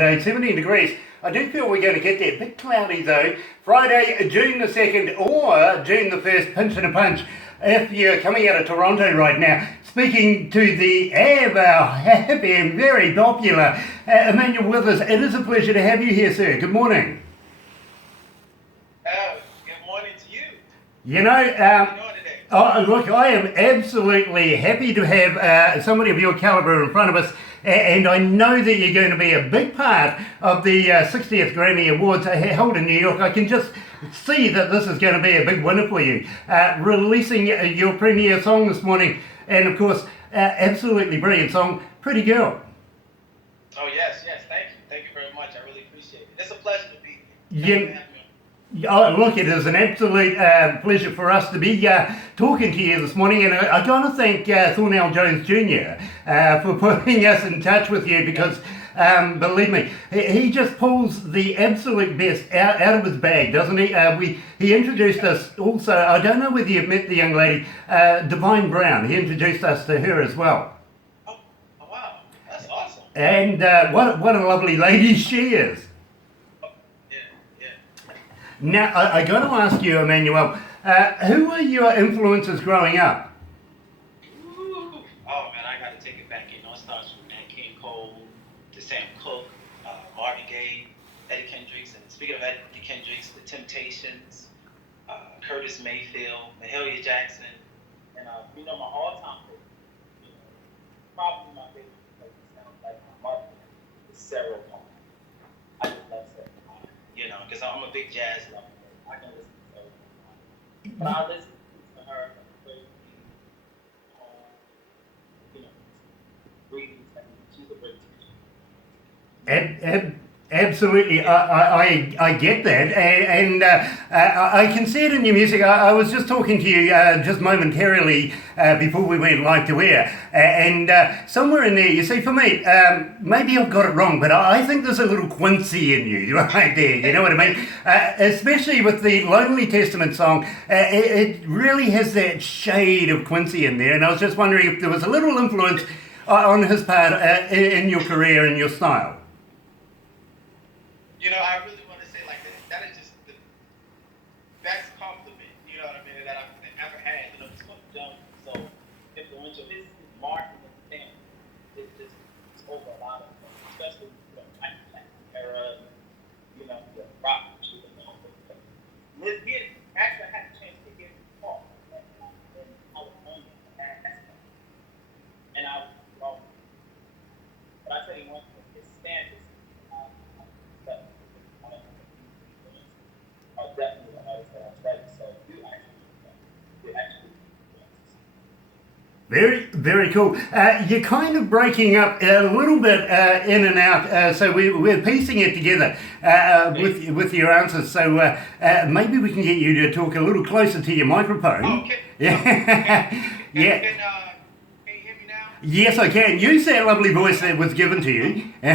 Today, 17 degrees. I do feel we're going to get there. Bit cloudy though. Friday, June the 2nd or June the 1st, pinch and a punch. If you're coming out of Toronto right now, speaking to the ever happy and very popular Emmanuel with us, it is a pleasure to have you here, sir. Good morning. Good morning to you. You know, How are you doing today? oh, look, I am absolutely happy to have somebody of your caliber in front of us, and I know that you're going to be a big part of the 60th Grammy Awards held in New York. I can just see that this is going to be a big winner for you. Releasing your premiere song this morning, and of course, absolutely brilliant song, Pretty Girl. Oh yes, thank you very much. I really appreciate it. It's a pleasure to be here. Thank Yeah. you for having me. Oh, look, it is an absolute pleasure for us to be talking to you this morning, and I got to thank Thornell Jones Jr. For putting us in touch with you because, believe me, he just pulls the absolute best out of his bag, doesn't he? He introduced us also, I don't know whether you've met the young lady, Divine Brown. He introduced us to her as well. Oh wow, that's awesome. And what a lovely lady she is. Yeah. Now, I got to ask you, Emmanuel, who were your influences growing up? Ooh. Oh man, I got to take it back. It starts from Nat King Cole to Sam Cooke, Marvin Gaye, Eddie Kendricks, and speaking of Eddie Kendricks, The Temptations, Curtis Mayfield, Mahalia Jackson, and my all-time favorite, probably my favorite because it sounds like my mother is Sarah Vaughan. I just love Sarah Vaughan, because I'm a big jazz lover. I can listen to Sarah Vaughan, but I listen to her readings. She's a great teacher. Absolutely, I get that, and I can see it in your music. I was just talking to you just momentarily before we went live to air, and somewhere in there, you see, for me, maybe I've got it wrong, but I think there's a little Quincy in you right there, you know what I mean? Especially with the Lonely Testament song, it really has that shade of Quincy in there, and I was just wondering if there was a little influence on his part in your career and your style. I really want to say like that is just the best compliment, what I mean, that I've ever had. It's so influential. His marketing and thing is just it's over a lot of things, especially like era, the rock music and all those things. He actually had a chance to get involved in California and I was wrong. But I tell you one thing, his stand is definitely the artist that I study. So you actually. Very, very cool. You're kind of breaking up a little bit in and out, so we're piecing it together with your answers. So maybe we can get you to talk a little closer to your microphone. Okay. Yeah. Yeah. Can you hear me now? Yes, I can. Use that lovely voice that was given to you. I'll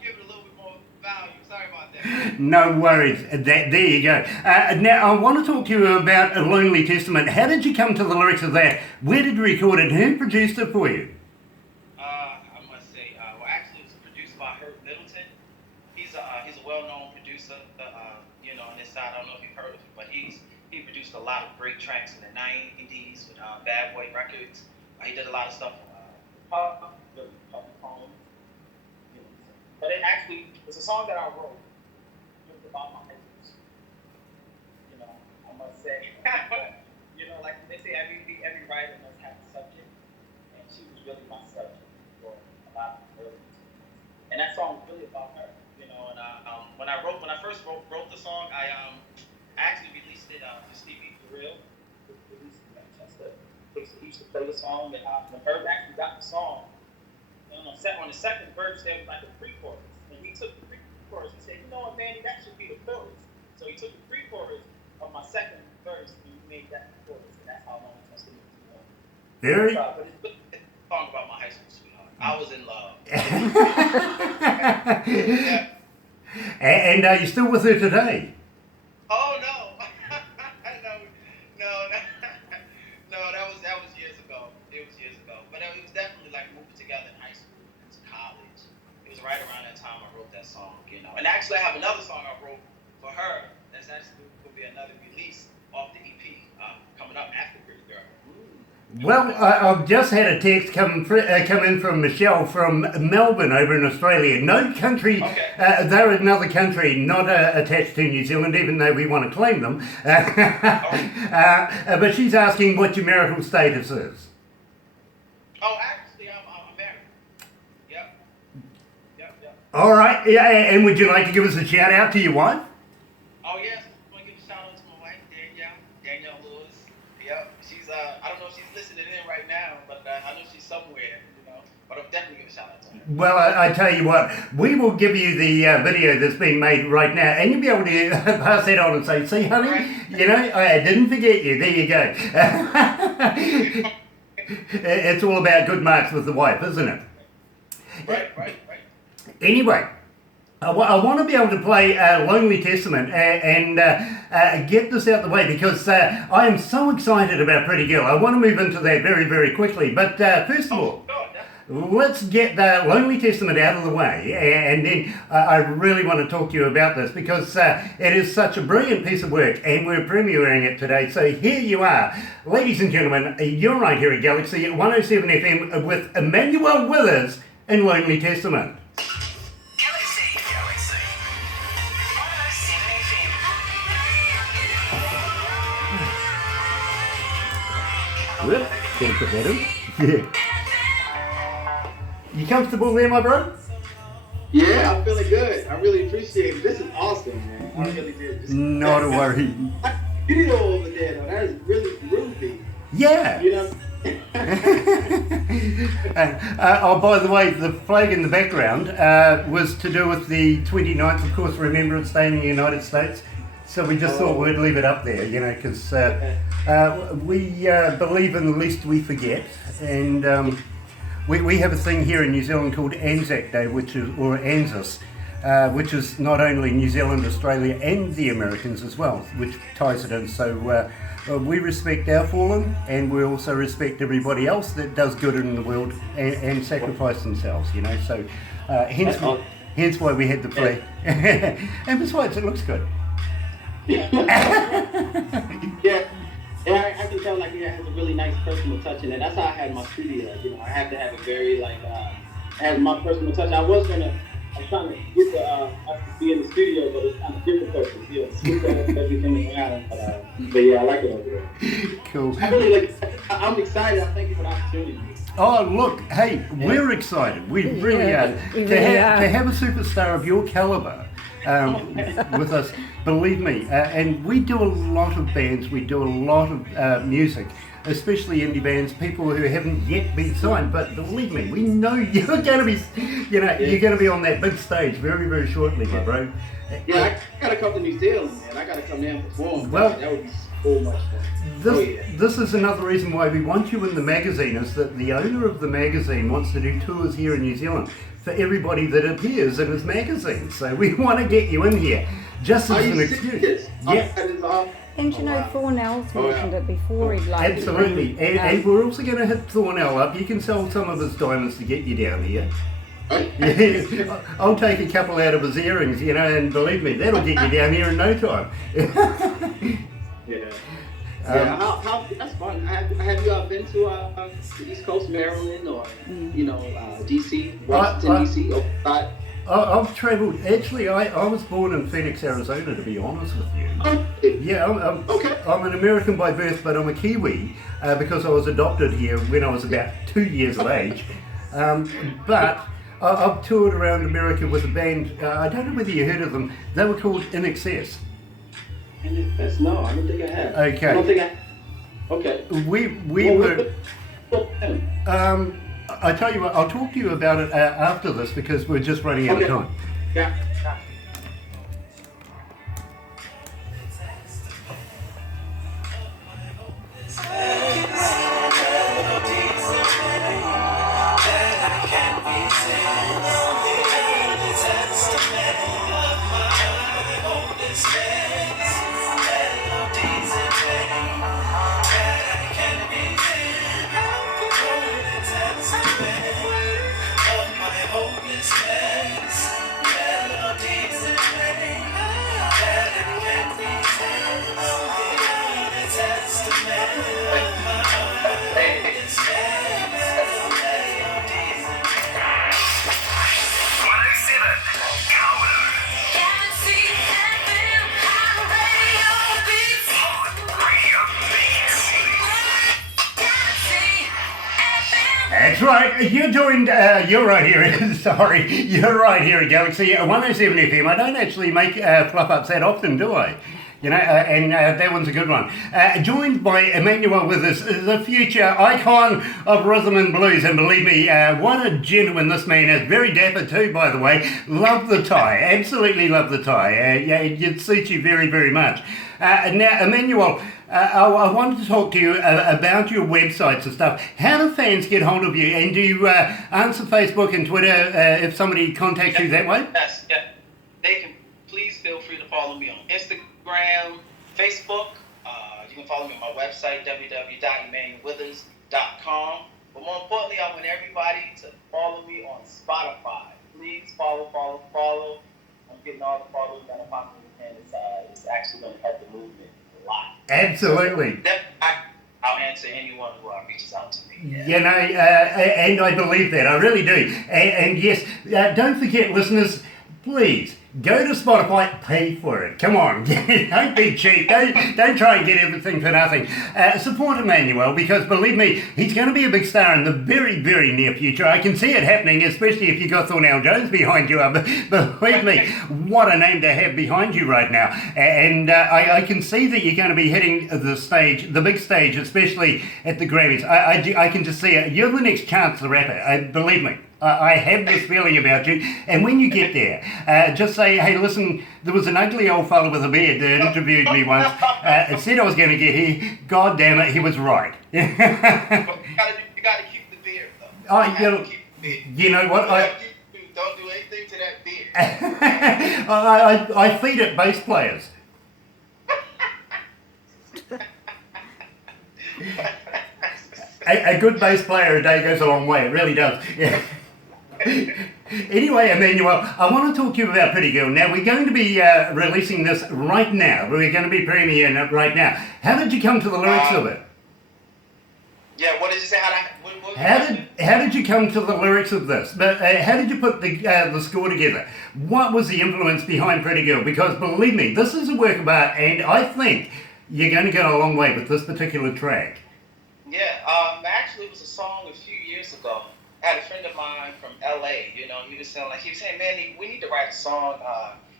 give it a little bit more value. Sorry about that. No worries. There you go. Now, I want to talk to you about A Lonely Testament. How did you come to the lyrics of that? Where did you record it? Who produced it for you? I must say, actually, it was produced by Herb Middleton. He's a well-known producer, on this side. I don't know if you've heard of him, but he produced a lot of great tracks in the 90s with Bad Boy Records. He did a lot of stuff on public homes. But it actually was a song that I wrote. About my husband, I must say, like they say, every writer must have a subject, and she was really my subject for a lot of early years. And that song was really about her, And when I first wrote the song, I actually released it to Stevie Durrell, who released it in Manchester. He used to play the song, and when Herb actually got the song, on the second verse there was like a pre-chorus, and he took the pre-chorus and said, "You know what, Manny, that should be the chorus." So he took the pre-chorus of my second verse and he made that the chorus, and that's how long it was. Very. But it's a song about my high school sweetheart. I was in love. Yeah. And are you still with her today? Oh no, no, that was years ago. It was years ago, but it was definitely like moving together in high school, into college. It was right around that time. time I wrote that song, you know. And actually, I have another song I wrote for her that's actually going to be another release off the EP coming up after Pretty Girl. Well, I've just had a text come in from Michelle from Melbourne over in Australia. No country, Okay. they're another country not attached to New Zealand, even though we want to claim them. But she's asking what your marital status is. Oh, actually, I'm married. Yep. Yep. All right, yeah, and would you like to give us a shout out to your wife? Oh, yes. I want to give a shout out to my wife, Danielle Lewis. Yep. She's, I don't know if she's listening in right now, but I know she's somewhere, you know. But I'm definitely giving a shout out to her. Well, I tell you what, we will give you the video that's being made right now, and you'll be able to pass that on and say, see, honey, you know, I didn't forget you. There you go. It's all about good marks with the wife, isn't it? Right. Anyway, I want to be able to play Lonely Testament and get this out the way because I am so excited about Pretty Girl. I want to move into that very, very quickly. But first of all, let's get the Lonely Testament out of the way, and then I really want to talk to you about this because it is such a brilliant piece of work, and we're premiering it today. So here you are, ladies and gentlemen, you're right here at Galaxy 107 FM with Emmanuel Withers and Lonely Testament. Galaxy 107 FM. Whoop, can put that in? Yeah. You comfortable there, my bro? Yeah, I'm feeling good. I really appreciate it. This is awesome, man. I really did. Not a worry. Video over there, though. That is really groovy. Yeah. You know? Oh, by the way, the flag in the background was to do with the 29th, of course, Remembrance Day in the United States. So we just thought we'd leave it up there, you know, because we believe in lest we forget. And we have a thing here in New Zealand called Anzac Day, or ANZUS, which is not only New Zealand, Australia, and the Americans as well, which ties it in. So we respect our fallen, and we also respect everybody else that does good in the world and sacrifice themselves, you know. So hence why we had the flag. And besides, it looks good. Yeah, I can tell like it has a really nice personal touch in it. That's how I had my studio. You know, I have to have a very like have my personal touch. I was trying to get to be in the studio, but it's kind of difficult to feel everything around. But yeah, I like it over there. Cool. I'm excited. I thank you for the opportunity. Oh, look, hey, we're excited. We really are. To have a superstar of your caliber with us, believe me, and we do a lot of bands, we do a lot of music, especially indie bands, people who haven't yet been signed, but believe me, we know you're going to be, you know, you're going to be on that big stage very, very shortly, my bro. Yeah, I got to come to New Zealand, man. I got to come there and perform. Well, that would be so much fun. This is another reason why we want you in the magazine, is that the owner of the magazine wants to do tours here in New Zealand for everybody that appears in his magazine. So we want to get you in here, just as an excuse. Yeah. And you know, Thornell's mentioned it before. He'd like Absolutely. And we're also going to hit Thornell up. You can sell some of his diamonds to get you down here. Yeah. I'll take a couple out of his earrings, you know, and believe me, that'll get you down here in no time. Yeah. That's fun. Have you been to the East Coast, Maryland, or you know, DC, Washington, DC? I've travelled. Actually, I was born in Phoenix, Arizona. To be honest with you. Yeah, I'm an American by birth, but I'm a Kiwi because I was adopted here when I was about 2 years of age. But I've toured around America with a band. I don't know whether you heard of them. They were called In Excess. No, I don't think I have. Okay. I don't think I. Okay. We were. I tell you what, I'll talk to you about it after this because we're just running out of time. Yeah. You're joined, you're right here, sorry, you're right here at Galaxy 107 FM. I don't actually make fluff-ups that often, do I? You know, and that one's a good one. Joined by Emmanuel with us, the future icon of rhythm and blues. And believe me, what a gentleman this man is. Very dapper too, by the way. Love the tie, absolutely love the tie. Yeah, it suits you very, very much. Now, Emmanuel, I wanted to talk to you about your websites and stuff. How do fans get hold of you? And do you answer Facebook and Twitter if somebody contacts you that way? Yes, yeah. They can please feel free to follow me on Instagram, Facebook. You can follow me on my website, www.emmanuelwithers.com. But more importantly, I want everybody to follow me on Spotify. Please follow. I'm getting all the followers that I'm popping in, and it's actually going to help the movement a lot. Absolutely. I'll answer anyone who reaches out to me. Yeah. You know, and I believe that. I really do. And yes, don't forget, listeners, please go to Spotify, pay for it. Come on, don't be cheap. Don't try and get everything for nothing. Support Emmanuel, because believe me, he's going to be a big star in the very, very near future. I can see it happening, especially if you've got Thornell Jones behind you. Believe me, what a name to have behind you right now. And I can see that you're going to be hitting the stage, the big stage, especially at the Grammys. I can just see it. You're the next Chance the Rapper. Believe me. I have this feeling about you, and when you get there, just say, hey, listen, there was an ugly old fellow with a beard that interviewed me once, said I was going to get here. God damn it, he was right. But you gotta keep the beard, though. You know what? Don't do anything to that beard. I feed it bass players. A good bass player a day goes a long way, it really does. Yeah. Anyway, Emmanuel, I want to talk to you about Pretty Girl. Now, we're going to be releasing this right now. We're going to be premiering it right now. How did you come to the lyrics of it? Yeah, what did you say? How did you come to the lyrics of this? But how did you put the score together? What was the influence behind Pretty Girl? Because believe me, this is a work of art, and I think you're going to go a long way with this particular track. Yeah, actually, it was a song a few years ago. I had a friend of mine from LA, you know, he was saying, man, we need to write a song.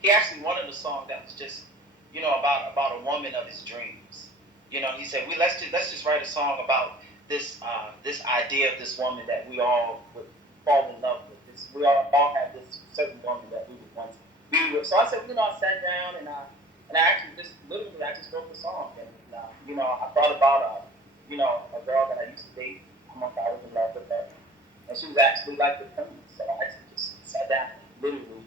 He actually wanted a song that was just, you know, about a woman of his dreams. You know, he said, let's just write a song about this idea of this woman that we all would fall in love with. We all have this certain woman that we would want to be with. So I said, you know, I sat down and I actually just wrote the song. And, you know, I thought about, you know, a girl that I used to date. I was in love with her. And she was actually like the feminist. So I actually just sat down and literally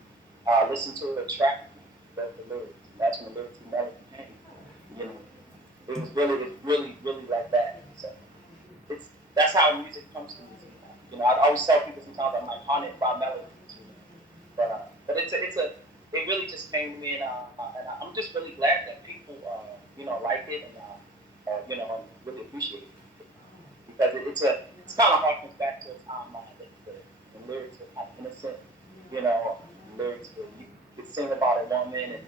listened to her track, wrote the lyrics. That's when the lyrics and melody came. You know, it was really like that. So that's how music comes to me. You know, I always tell people sometimes I'm like haunted by melodies. You know? But it really just came to me, and I'm just really glad that people you know, like it and you know, really appreciate it, because it's kind of harkens back to a time when the lyrics were kind of innocent, you know, lyrics where you could sing about a woman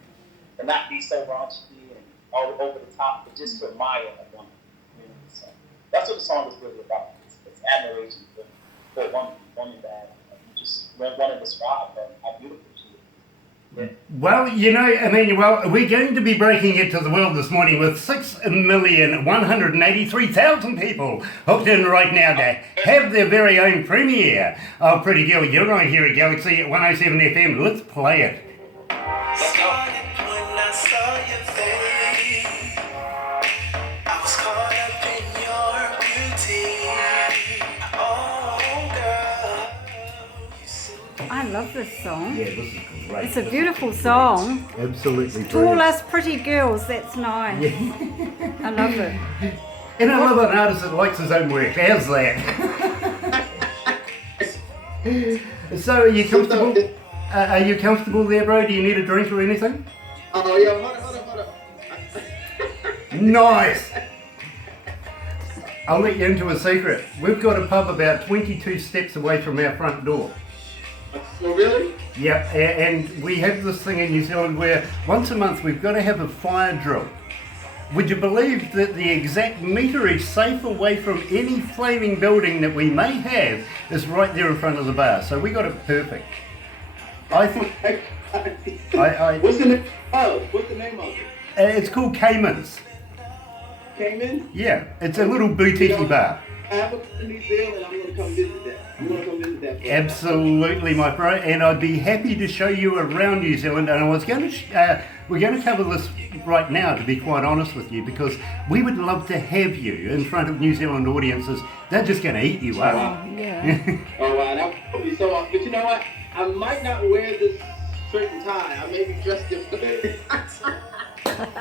and not be so raunchy and all over the top, but just to admire a woman. You know, so that's what the song is really about. It's admiration for a woman that you just want to describe her, how beautiful she is. Yeah. Well, you know, Emmanuel, we're going to be breaking it to the world this morning with 6,183,000 people hooked in right now to have their very own premiere of Pretty Girl. You're right here at Galaxy 107 FM. Let's play it. Let's go. I love this song. Yeah, this is great. It's a beautiful song. Absolutely To all us pretty girls, that's nice. Yeah. I love it. And I love an artist that likes his own work. How's that? So, are you comfortable? Are you comfortable there, bro? Do you need a drink or anything? Oh, yeah, hold on. Nice! I'll let you into a secret. We've got a pub about 22 steps away from our front door. Oh, really? Yep, and we have this thing in New Zealand where once a month we've got to have a fire drill. Would you believe that the exact meterage safe away from any flaming building that we may have is right there in front of the bar? So we got it perfect. I think. What's the name? Oh, what's the name of it? It's called Cayman's. Cayman? Yeah, it's a little boutique bar. I have a New Zealand. I'm going to come visit that. Absolutely, my bro, and I'd be happy to show you around New Zealand. And I was going to, we're going to cover this right now, to be quite honest with you, because we would love to have you in front of New Zealand audiences. They're just going to eat you up. Yeah. Oh wow, that would be so awesome. But you know what? I might not wear this shirt and tie. I may be dressed differently.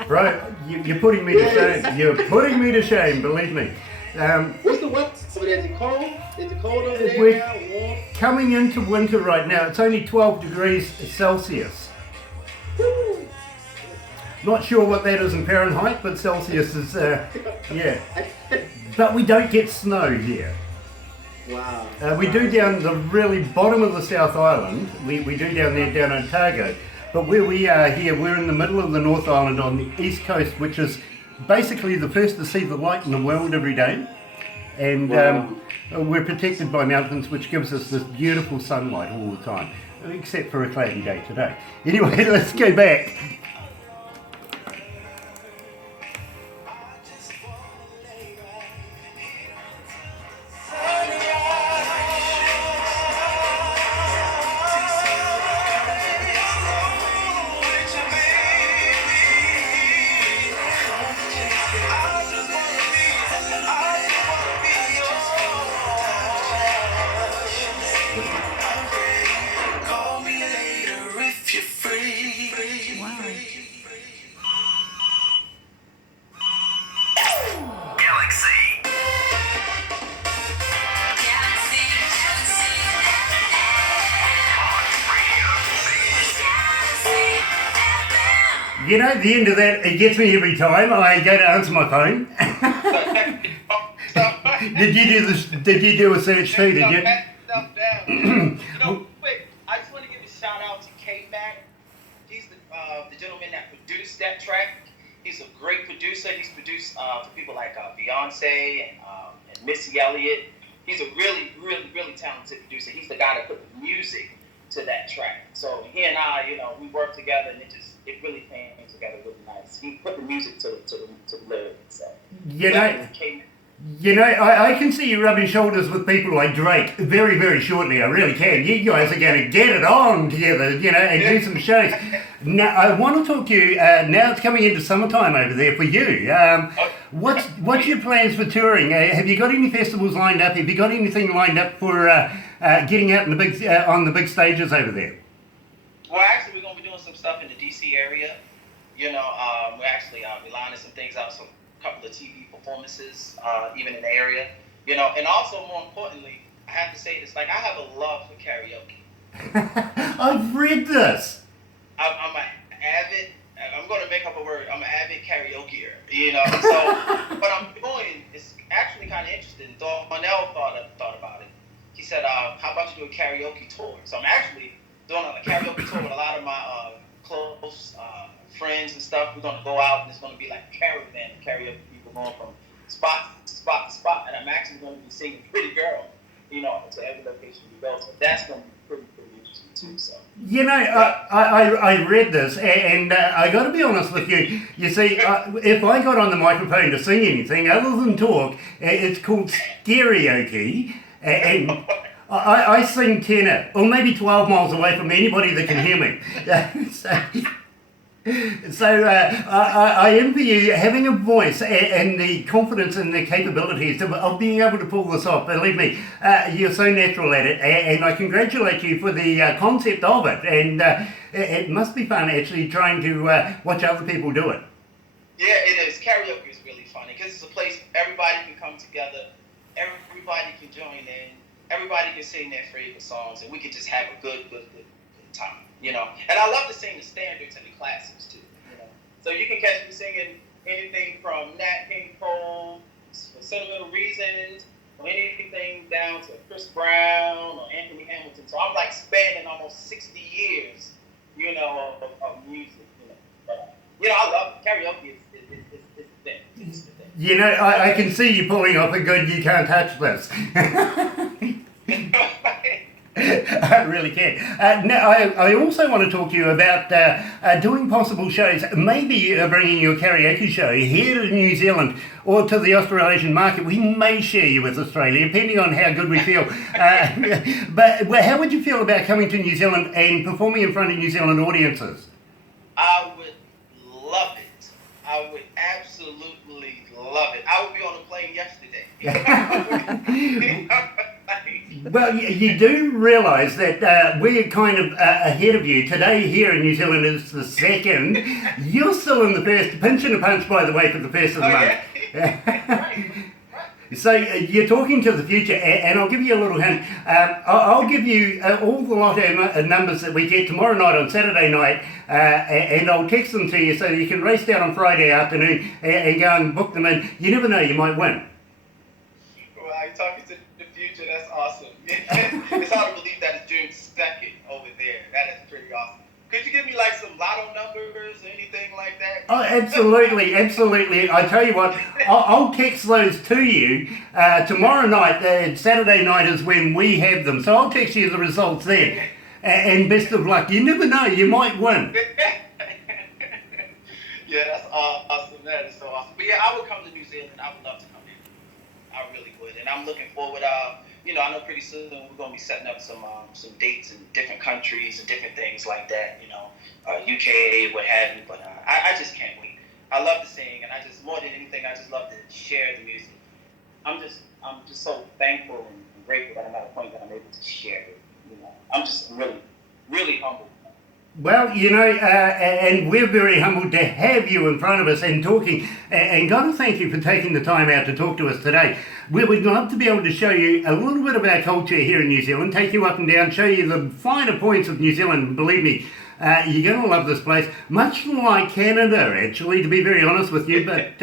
Bro, you're putting me to shame. You're putting me to shame, believe me. What's the weather over there? Is it cold? Is it cold over there We're now? Warm? coming into winter right now. It's only 12 degrees Celsius. Woo. Not sure what that is in Fahrenheit, but Celsius is, yeah. But we don't get snow here. Wow. We do down the really bottom of the South Island. We do down there, down Otago. But where we are here, we're in the middle of the North Island on the east coast, which is basically the first to see the light in the world every day. And we're protected by mountains, which gives us this beautiful sunlight all the time, except for a cloudy day today. Anyway, let's go back. You know, at the end of that, it gets me every time I go to answer my phone. Did you do a search too? Did you? Quick, I just want to give a shout out to K-Mac. He's the gentleman that produced that track. He's a great producer. He's produced for people like Beyonce and Missy Elliott. He's a really, really, really talented producer. He's the guy that put the music to that track. So he and I, we worked together, and it really came together really nice. He put the music to the lyrics. So I can see you rubbing shoulders with people like Drake very, very shortly. I really can. You guys are going to get it on together, and do some shows. Now, I want to talk to you. Now it's coming into summertime over there for you. What's your plans for touring? Have you got any festivals lined up? Have you got anything lined up for getting out in the on the big stages over there? Well, actually, we're going to be doing some stuff in the DC area. We're actually we're lining some things out, some couple of TV performances, even in the area. And also more importantly, I have to say this: like, I have a love for karaoke. I've read this. I'm an avid. I'm going to make up a word. I'm an avid karaokeer. So what I'm doing is actually kind of interesting. Darnell thought about it. He said, "How about you do a karaoke tour?" So I'm actually doing a karaoke tour with a lot of my close friends and stuff. We're going to go out, and it's going to be like a caravan of karaoke people going from spot to spot to spot. And I'm actually going to be singing Pretty Girl, to every location we go. So that's going to be pretty interesting too. So. I read this, and I got to be honest with you. You see, if I got on the microphone to sing anything other than talk, it's called karaoke, and I sing tenor, or maybe 12 miles away from anybody that can hear me. So I envy you having a voice and the confidence and the capabilities of being able to pull this off. Believe me, you're so natural at it, and I congratulate you for the concept of it. And it must be fun actually trying to watch other people do it. Yeah, it is. Karaoke is really funny because it's a place everybody can come together, everybody can join in, everybody can sing their favorite songs, and we can just have a good time. And I love to sing the standards and the classics too. So you can catch me singing anything from Nat King Cole, for Sentimental Reasons, or anything down to Chris Brown or Anthony Hamilton. So I'm like spanning almost 60 years, of music. But I love it. Karaoke is You know, I can see you pulling off a good "you can't touch this." I really can. Now, I also want to talk to you about doing possible shows, maybe bringing your karaoke show here to New Zealand or to the Australasian market. We may share you with Australia, depending on how good we feel. But how would you feel about coming to New Zealand and performing in front of New Zealand audiences? I would love it. I would absolutely love it. I would be on a plane yesterday. Well, you do realise that we're kind of ahead of you. Today here in New Zealand is the 2nd. You're still in the first. Pinch and a punch, by the way, for the first of the month. Right. So you're talking to the future, and I'll give you a little hint. I'll give you all the lot of numbers that we get tomorrow night on Saturday night, and I'll text them to you so you can race down on Friday afternoon and go and book them in. You never know, you might win. Well, you're talking to the future. That's awesome. It's hard to believe that it's June 2nd over there. That is pretty awesome. Could you give me like some lotto numbers or anything like that? Oh, absolutely, absolutely. I tell you what, I'll text those to you tomorrow night. Saturday night is when we have them, so I'll text you the results there. And best of luck. You never know, you might win. Yeah, that's awesome. That is so awesome. But yeah, I would come to New Zealand. I would love to come in. I really would, and I'm looking forward. I know pretty soon we're gonna be setting up some dates in different countries and different things like that. UK, what have you. But I just can't wait. I love to sing, and I just more than anything, I just love to share the music. I'm just so thankful and grateful that I'm at a point that I'm able to share it. I'm just really, really humbled. Well, and we're very humbled to have you in front of us and talking, and got to thank you for taking the time out to talk to us today. We would love to be able to show you a little bit of our culture here in New Zealand, take you up and down, show you the finer points of New Zealand. Believe me, you're going to love this place, much like Canada, actually, to be very honest with you, but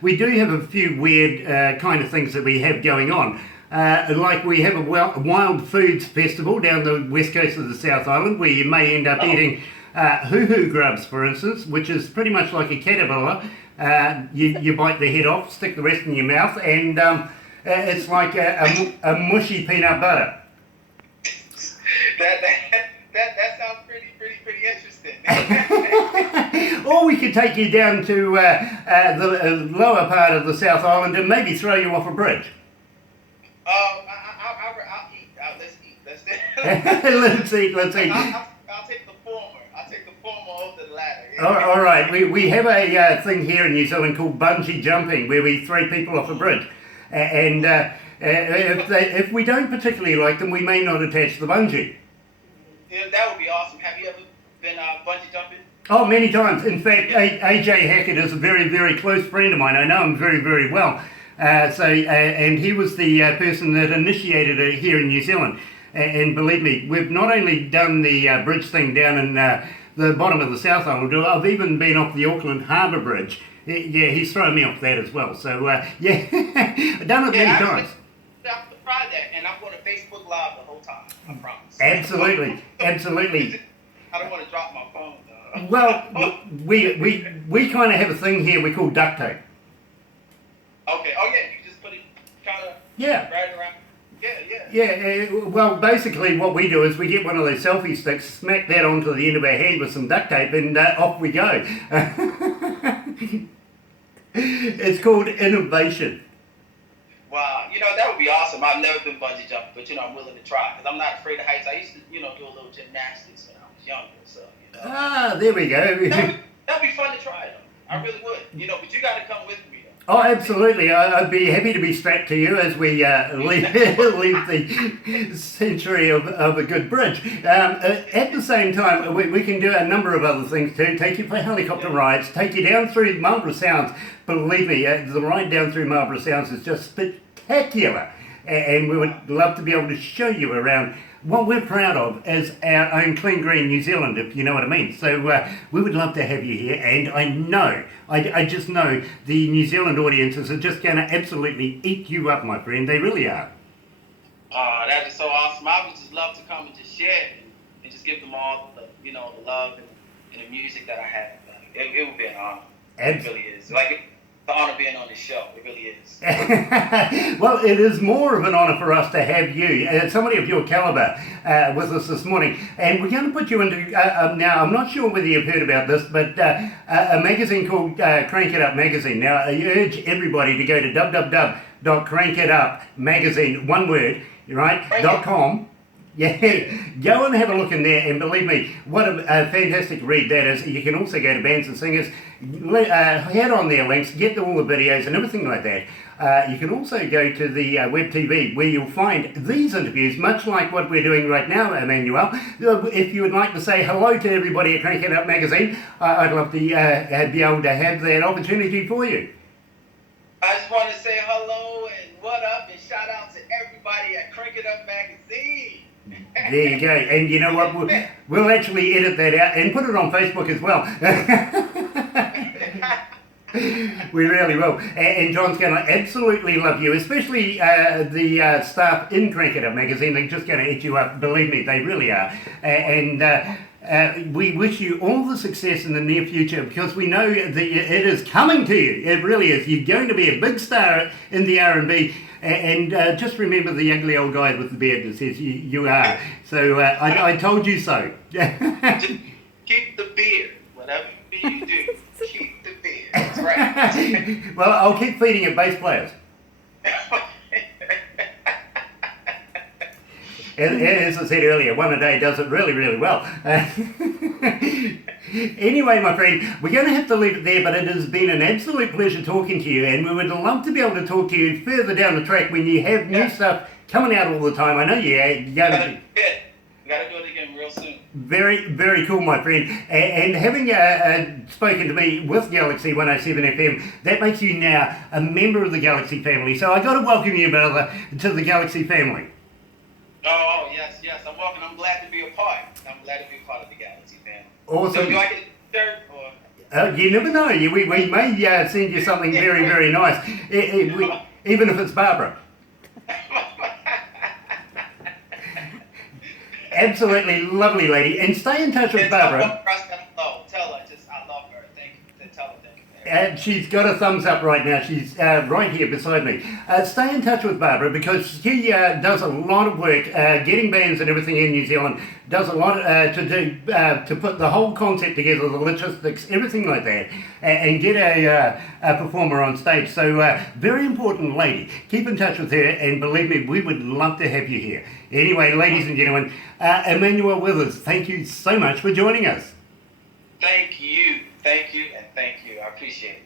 we do have a few weird kind of things that we have going on. Like we have a wild foods festival down the west coast of the South Island where you may end up eating hoo-hoo grubs, for instance, which is pretty much like a caterpillar. You bite the head off, stick the rest in your mouth, and it's like a mushy peanut butter. That sounds pretty interesting. Or we could take you down to the lower part of the South Island and maybe throw you off a bridge. I'll eat. Let's eat. Let's eat. I'll take the former. I'll take the former over the latter. All right. We have a thing here in New Zealand called bungee jumping, where we throw people off a bridge, and if we don't particularly like them, we may not attach the bungee. Yeah, that would be awesome. Have you ever been bungee jumping? Oh, many times. In fact, AJ Hackett is a very, very close friend of mine. I know him very, very well. And he was the person that initiated it here in New Zealand. And believe me, we've not only done the bridge thing down in the bottom of the South Island, I've even been off the Auckland Harbour Bridge. Yeah, he's thrown me off that as well. So, yeah, I've done it many times. I've tried that, and I'm going to Facebook Live the whole time, I promise. Absolutely. I don't want to drop my phone, though. Well, we kind of have a thing here we call duct tape. Okay. Oh, yeah. You just put it kind of right around. Yeah. Well, basically what we do is we get one of those selfie sticks, smack that onto the end of our hand with some duct tape, and off we go. It's called innovation. Wow. That would be awesome. I've never been bungee jumping, but, I'm willing to try because I'm not afraid of heights. I used to, do a little gymnastics when I was younger, so, Ah, there we go. That'd be fun to try, though. I really would. But you got to come with me. Oh, absolutely. I'd be happy to be strapped to you as we leave the century of a good bridge. At the same time, we can do a number of other things too. Take you for helicopter rides, take you down through Marlborough Sounds. Believe me, the ride down through Marlborough Sounds is just spectacular. And we would love to be able to show you around what we're proud of as our own Clean Green New Zealand, if you know what I mean. So we would love to have you here, and I just know the New Zealand audiences are just going to absolutely eat you up, my friend. They really are. That is so awesome. I would just love to come and just share it and just give them all the love and the music that I have. It would be an honor. It really is. Like an honor being on this show. It really is. Well, it is more of an honour for us to have you, somebody of your calibre, with us this morning. And we're going to put you into, now I'm not sure whether you've heard about this, but a magazine called Crank It Up Magazine. Now, I urge everybody to go to www.crankitupmagazine, one word, right, .com. Yeah, go and have a look in there, and believe me, what a fantastic read that is. You can also go to Bands and Singers, head on their links, get all the videos and everything like that. You can also go to the web TV where you'll find these interviews, much like what we're doing right now, Emmanuel. If you would like to say hello to everybody at Crank It Up Magazine, I'd love to be able to have that opportunity for you. I just want to say hello and what up and shout out to everybody at Crank It Up Magazine. There you go. And you know what? We'll actually edit that out and put it on Facebook as well. We really will. And John's going to absolutely love you, especially the staff in Crank It Up Magazine. They're just going to eat you up. Believe me, they really are. And we wish you all the success in the near future, because we know that it is coming to you. It really is. You're going to be a big star in the R&B. And just remember the ugly old guy with the beard that says you are. So I told you so. Just keep the beard. Whatever you do, keep the beard. That's right. Well, I'll keep feeding it bass players. As I said earlier, one a day does it really, really well. Anyway, my friend, we're going to have to leave it there, but it has been an absolute pleasure talking to you, and we would love to be able to talk to you further down the track when you have new stuff coming out all the time. I know you got to do it again real soon. Very, very cool, my friend. And having spoken to me with Galaxy 107 FM, that makes you now a member of the Galaxy family. So I got to welcome you, brother, to the Galaxy family. Oh, yes. I'm welcome. I'm glad to be a part. of the Galaxy family. Awesome. So do I get a shirt or? You never know. We may send you something very, very nice, even if it's Barbara. Absolutely lovely lady. And stay in touch with Barbara. Tell her, I love her. Thank you. Tell her thank you. She's got a thumbs up right now. She's right here beside me. Stay in touch with Barbara, because she does a lot of work getting bands and everything in New Zealand. Does a lot to put the whole concept together, the logistics, everything like that, and get a performer on stage. So very important lady. Keep in touch with her, and believe me, we would love to have you here. Anyway, ladies and gentlemen, Emmanuel Withers, thank you so much for joining us. Thank you, and thank you. I appreciate it.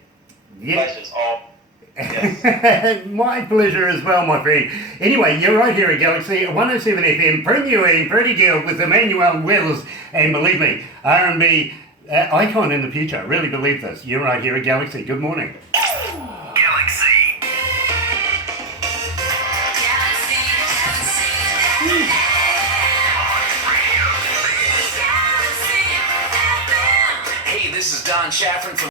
Yeah. Pleasure's all. Yes. My pleasure as well, my friend. Anyway, you're right here at Galaxy 107 FM, premiering Pretty Girl with Emmanuel Withers. And believe me, R&B icon in the future. I really believe this. You're right here at Galaxy. Good morning. Galaxy. Hey, this is Don Chaffron from